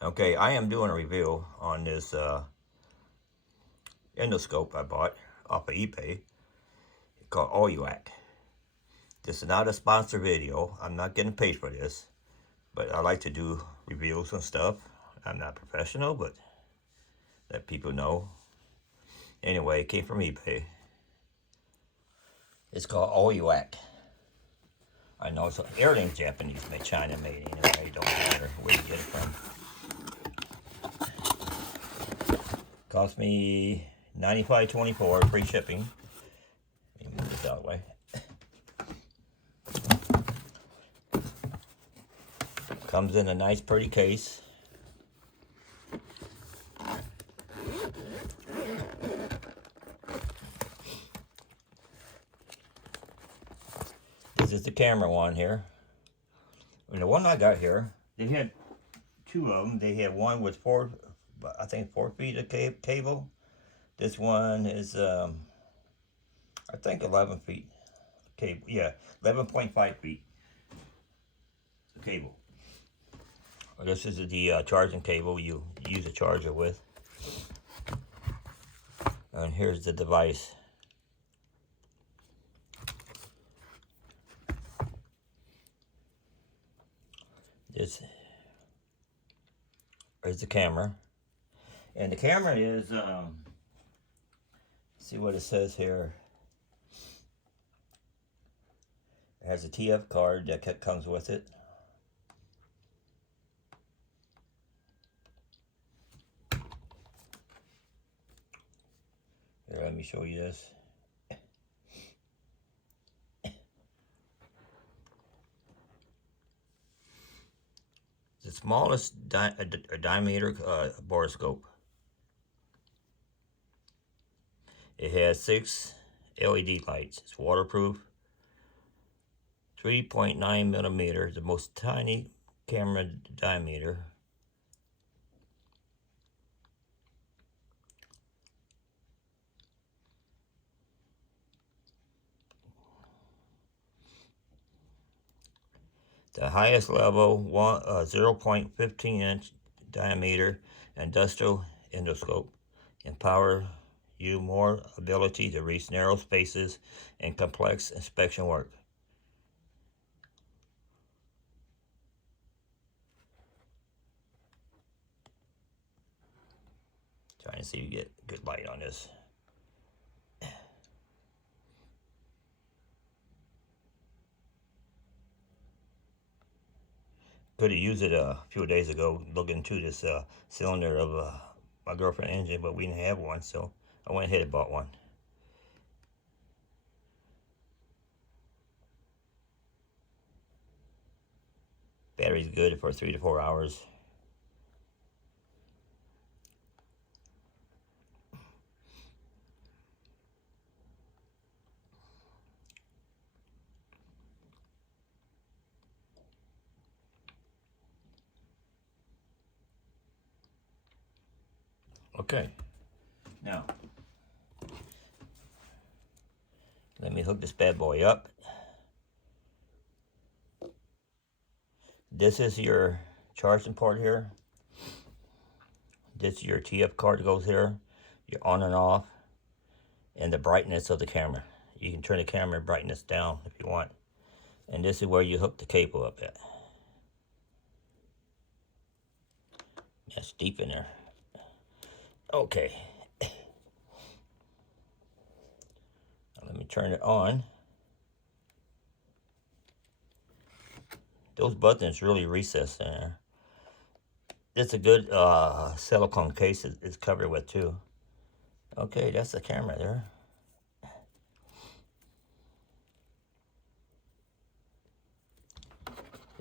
Okay, I am doing a review on this endoscope I bought off of eBay called OUAC. This is not a sponsor video. I'm not getting paid for this, but I like to do reviews and stuff. I'm not professional, but let people know. Anyway, it came from eBay. It's called OUAC. I know it's everything's Japanese made, China made anyway. It don't matter where you get it from. Cost me $95.24 free shipping. Let me move this out of the way. Comes in a nice pretty case. This is the camera one here. And the one I got here, they had two of them. They had one with I think 4 feet of cable. This one is, I think 11 feet cable. Yeah, 11.5 feet cable. This is the charging cable you use a charger with. And here's the device. This is the camera. And the camera is, see what it says here. It has a TF card that comes with it. Here, let me show you this. The smallest diameter borescope. It has 6 LED lights. It's waterproof. 3.9 millimeters, the most tiny camera diameter. The highest level, 0.15 inch diameter industrial endoscope, empower you more ability to reach narrow spaces and complex inspection work. Trying to see if you get good light on this. Could have used it a few days ago, looking into this cylinder of my girlfriend's engine, but we didn't have one, so I went ahead and bought one. Battery's good for 3 to 4 hours. Okay, now let me hook this bad boy up. This is your charging port here. This is your TF card that goes here. Your on and off, and the brightness of the camera. You can turn the camera brightness down if you want. And this is where you hook the cable up at. That's deep in there. Okay. Let me turn it on. Those buttons really recessed in there. It's a good silicone case it's covered with too. Okay, that's the camera there.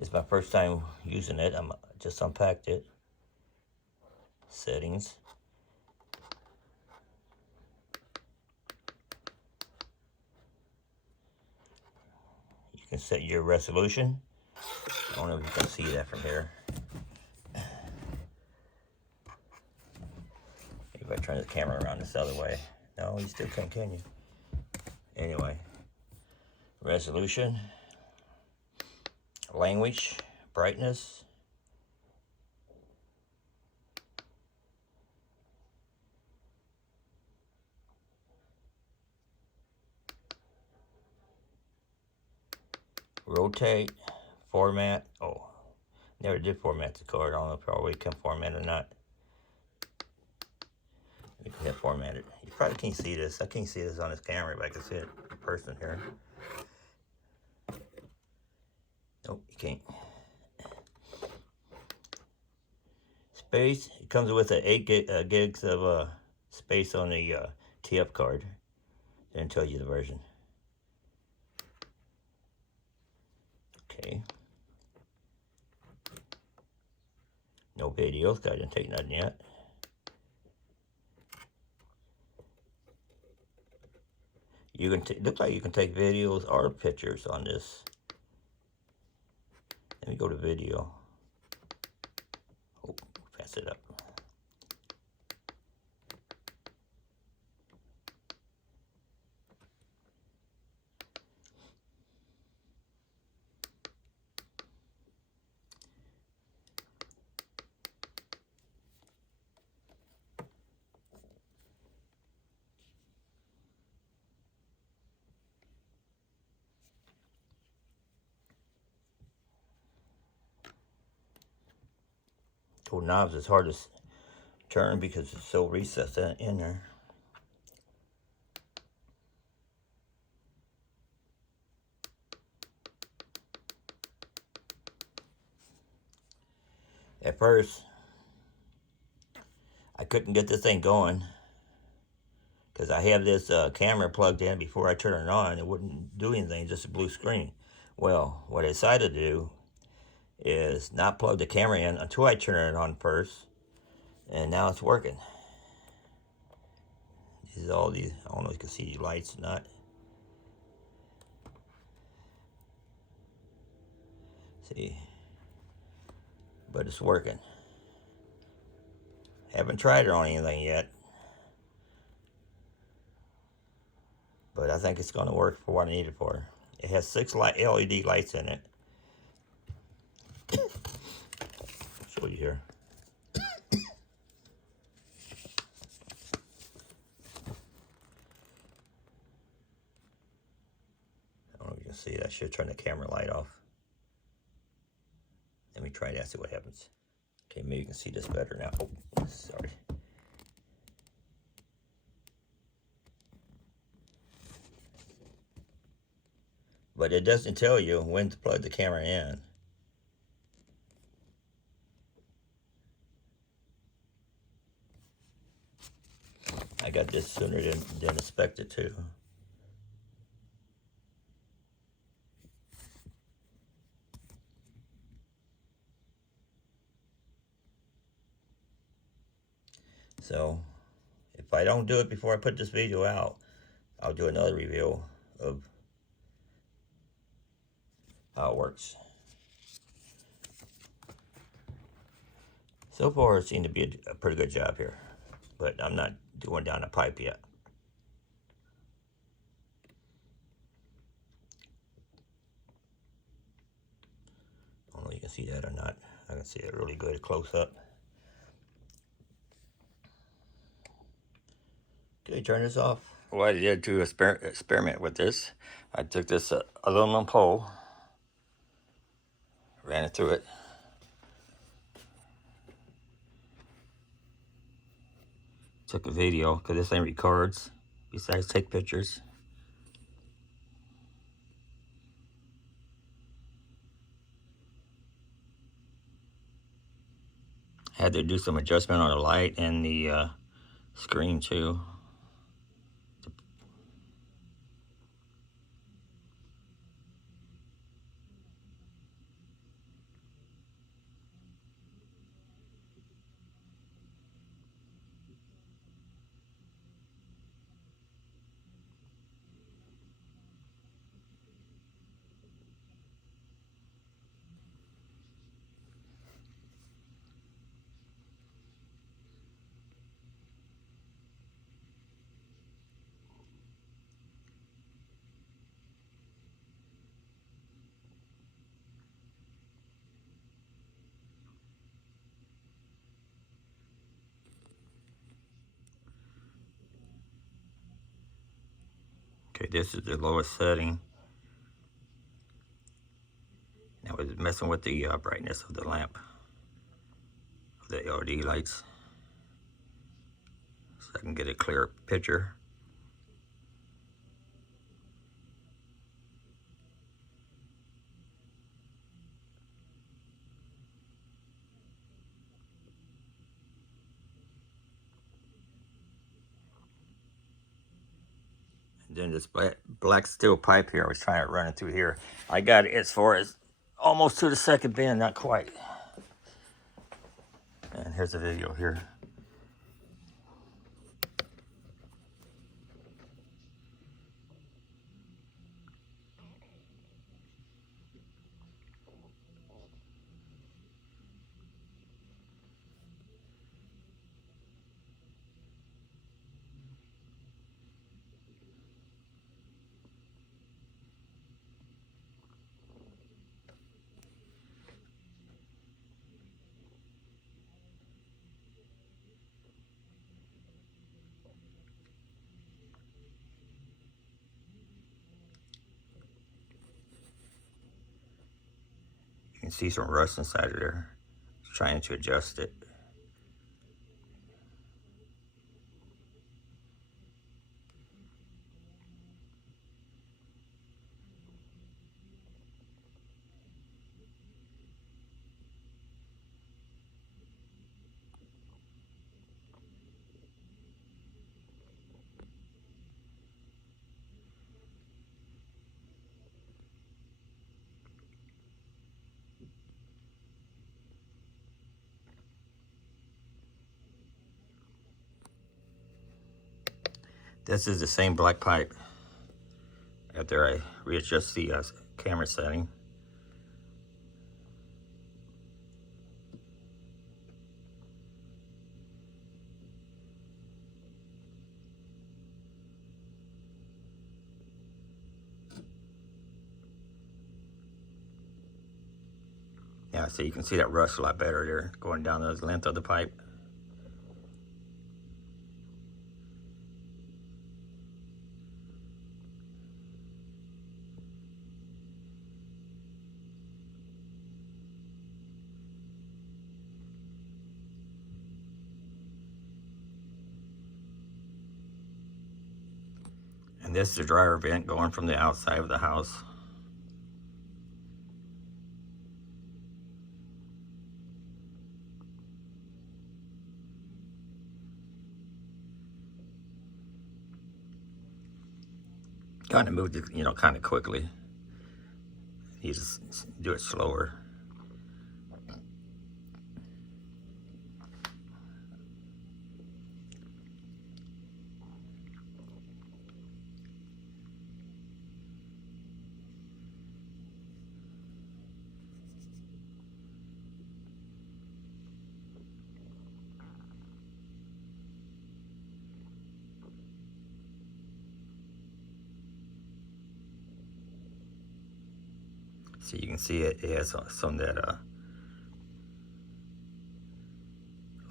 It's my first time using it. I'm just unpacked it. Settings. You can set your resolution. I don't know if you can see that from here. If I turn the camera around this other way. No, you still can't, can you? Anyway. Resolution. Language. Brightness. rotate, format. Oh, never did format the card. I don't know if probably can format or not. You can hit format it. You probably can't see this. I can't see this on this camera, but I can see it in person here. Nope, you can't. Space. It comes with 8 gigs of space on the TF card. Didn't tell you the version. Okay. No videos. I didn't take nothing yet. You can looks like you can take videos or pictures on this. Let me go to video. Oh, pass it up. Those knobs is hard to turn because it's so recessed in there. At first, I couldn't get this thing going because I have this camera plugged in. Before I turn it on, it wouldn't do anything, just a blue screen. Well, what I decided to do is not plug the camera in until I turn it on first, and now it's working. This is all these, I don't know if you can see these lights or not. See, but it's working. Haven't tried it on anything yet, but I think it's going to work for what I need it for. It has 6 LED lights in it. I'll show you here. I don't know if you can see that. I should turn the camera light off. Let me try that, see what happens. Okay, maybe you can see this better now. Oh, sorry. But it doesn't tell you when to plug the camera in. I got this sooner than expected too. So, if I don't do it before I put this video out, I'll do another review of how it works. So far, it seemed to be a pretty good job here, but I'm not going down the pipe yet. I don't know if you can see that or not. I can see it really good close up. Okay, turn this off. What I did to experiment with this, I took this aluminum pole, ran it through it. Took a video, because this thing records, besides take pictures. Had to do some adjustment on the light and the screen too. Okay, this is the lowest setting. messing with the brightness of the lamp, of the LED lights, so I can get a clear picture. Then this black steel pipe here, I was trying to run it through here. I got it as far as almost to the second bend, not quite. And here's a video here. You can see some rust inside of there. Just trying to adjust it. This is the same black pipe after I readjust the camera setting. Yeah, so you can see that rust a lot better there, going down the length of the pipe. And this is the dryer vent going from the outside of the house. Kind of moved it, kind of quickly. You just do it slower. So you can see it has some of that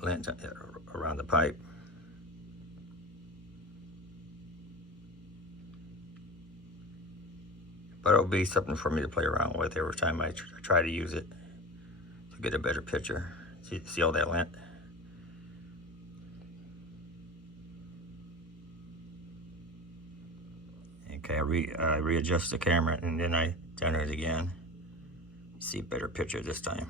lint around the pipe. But it'll be something for me to play around with every time I try to use it to get a better picture. See all that lint? Okay, I readjust the camera and then I turn it again. See a better picture this time.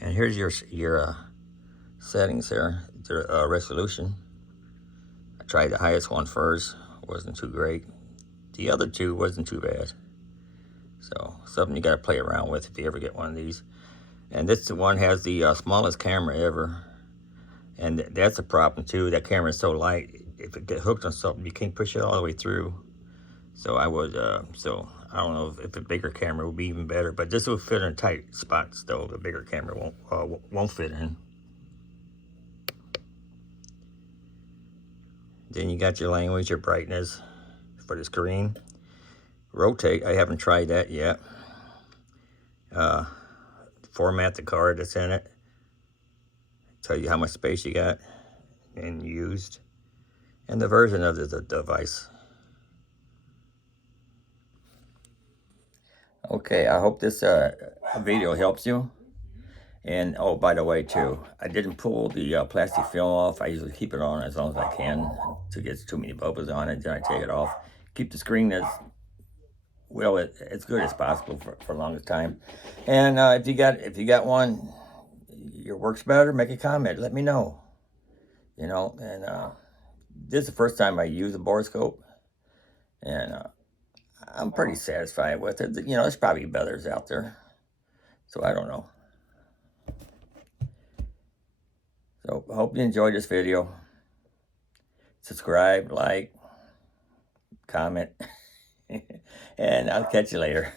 And here's your settings here, the resolution. I tried the highest one first, wasn't too great. The other two wasn't too bad. So something you got to play around with if you ever get one of these. And this one has the smallest camera ever. And that's a problem too. That camera is so light. If it get hooked on something, you can't push it all the way through. So I would, so I don't know if a bigger camera would be even better. But this will fit in tight spots though. The bigger camera won't fit in. Then you got your language, your brightness for the screen. Rotate, I haven't tried that yet. Format the card that's in it. Tell you how much space you got and used. And the version of the device. Okay, I hope this video helps you. And oh, by the way, too, I didn't pull the plastic film off. I usually keep it on as long as I can to get too many bubbles on it. Then I take it off. Keep the screen as well as good as possible for the longest time. And if you got one, your works better, make a comment. Let me know. You know, and this is the first time I use a borescope, and I'm pretty satisfied with it. You know, there's probably others out there, so I don't know. So I hope you enjoyed this video. Subscribe, like, comment, and I'll catch you later.